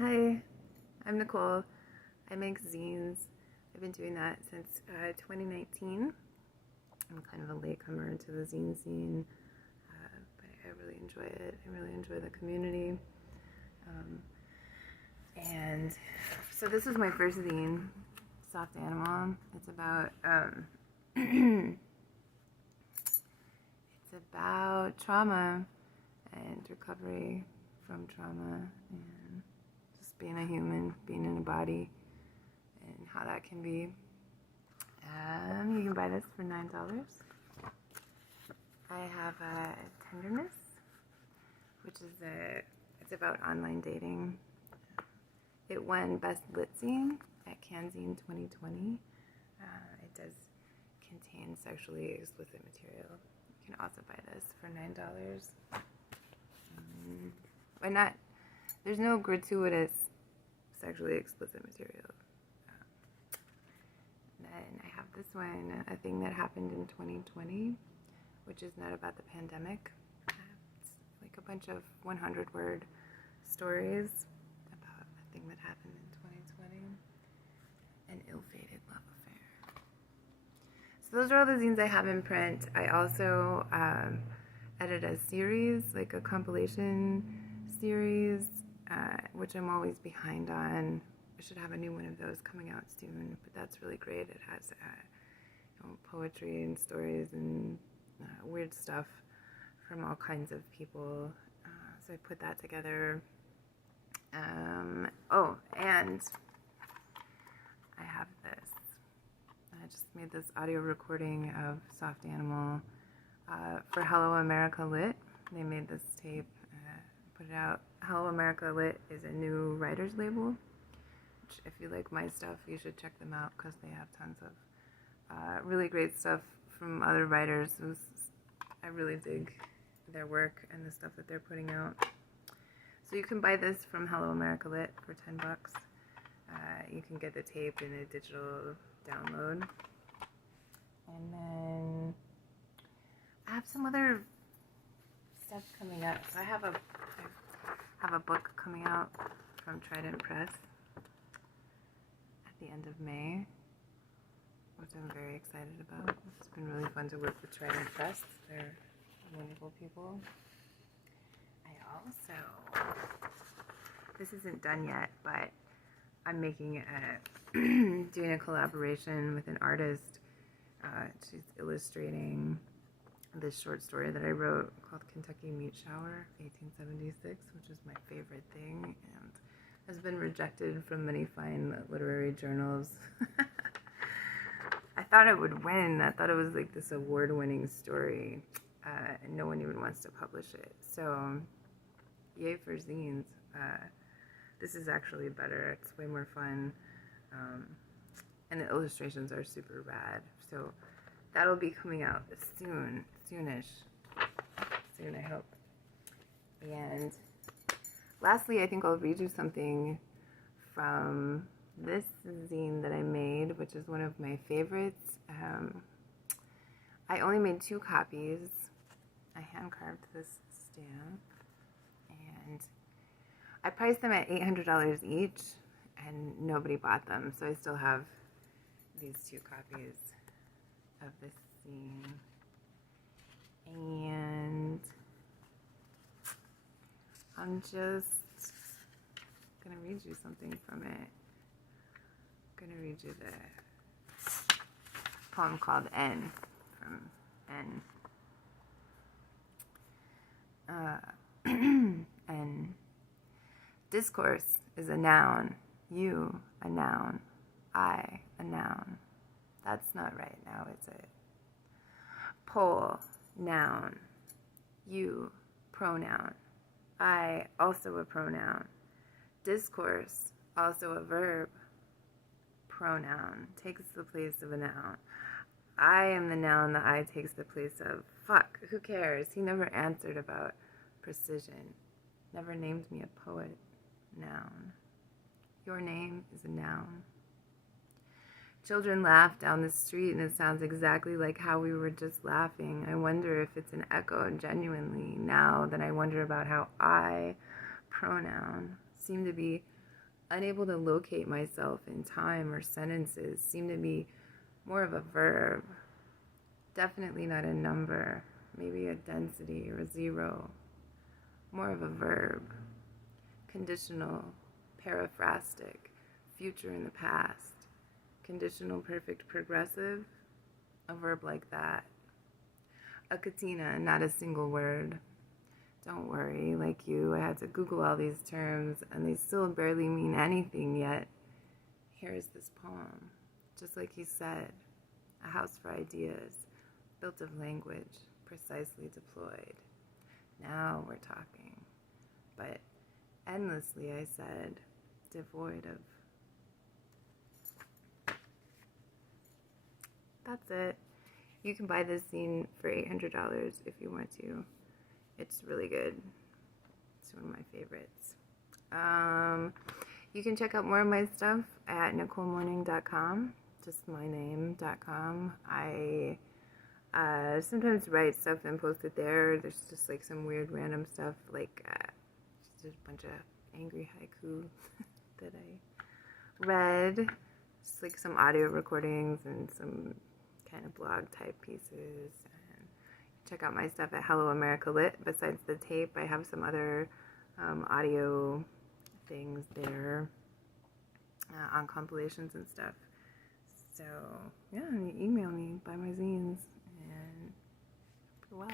Hi, I'm Nicole. I make zines. I've been doing that since 2019. I'm kind of a latecomer to the zine scene, but I really enjoy it. I really enjoy the community. Um, and so this is my first zine, Soft Animal. It's about it's about trauma and recovery from trauma and just being a human, being in a body, and how that can be. You can buy this for $9. I have Tenderness, which is it's about online dating. It won Best Lit Zine at Zine 2020. It does contain sexually explicit material. You can also buy this for $9. Why not? There's no gratuitous sexually explicit material. Then I have this one, A Thing That Happened in 2020, which is not about the pandemic. It's like a bunch of 100-word stories about a thing that happened in 2020. An ill-fated love affair. So those are all the zines I have in print. I also edit a series, like a compilation series, which I'm always behind on. I should have a new one of those coming out soon, but that's really great. It has poetry and stories and weird stuff from all kinds of people. So I put that together. Oh, and I have this. I just made this audio recording of Soft Animal for Hello America Lit. They made this tape, put it out. Hello America Lit is a new writer's label. If you like my stuff, you should check them out because they have tons of really great stuff from other writers. I really dig their work and the stuff that they're putting out. So you can buy this from Hello America Lit for $10. You can get the tape in a digital download. And then I have some other stuff coming up. So I have a book coming out from Trident Press the end of May, which I'm very excited about. It's been really fun to work with Trident Press. They're wonderful people. I also, this isn't done yet, but I'm making doing a collaboration with an artist. She's illustrating this short story that I wrote called Kentucky Meat Shower, 1876, which is my favorite thing, and has been rejected from many fine literary journals. I thought it would win. I thought it was like this award-winning story, and no one even wants to publish it. So, yay for zines. This is actually better. It's way more fun, and the illustrations are super rad. So that'll be coming out soonish. Soon, I hope. And lastly, I think I'll read you something from this zine that I made, which is one of my favorites. I only made 2 copies. I hand-carved this stamp, and I priced them at $800 each, and nobody bought them, so I still have these 2 copies of this zine. And I'm just going to read you something from it. I'm going to read you the poem called N, from N. N. Discourse is a noun, you a noun, I a noun. That's not right now, is it? Pole, noun, you, pronoun. I, also a pronoun. Discourse, also a verb. Pronoun, takes the place of a noun. I am the noun, the I takes the place of. Fuck, who cares? He never answered about precision. Never named me a poet. Noun. Your name is a noun. Children laugh down the street, and it sounds exactly like how we were just laughing. I wonder if it's an echo genuinely now. Then I wonder about how I, pronoun, seem to be unable to locate myself in time or sentences, seem to be more of a verb. Definitely not a number, maybe a density or a zero. More of a verb. Conditional, paraphrastic, future in the past. Conditional perfect progressive, a verb like that. A katina, not a single word. Don't worry, like you, I had to Google all these terms and they still barely mean anything yet. Here's this poem, just like he said, a house for ideas, built of language, precisely deployed. Now we're talking. But endlessly, I said, devoid of. That's it. You can buy this zine for $800 if you want to. It's really good. It's one of my favorites. You can check out more of my stuff at NicoleMorning.com, just my name.com. I sometimes write stuff and post it there. There's just like some weird random stuff, like just a bunch of angry haiku that I read. Just like some audio recordings and some kind of blog type pieces. And check out my stuff at Hello America Lit. Besides the tape, I have some other audio things there on compilations and stuff. So yeah, email me, buy my zines, and well.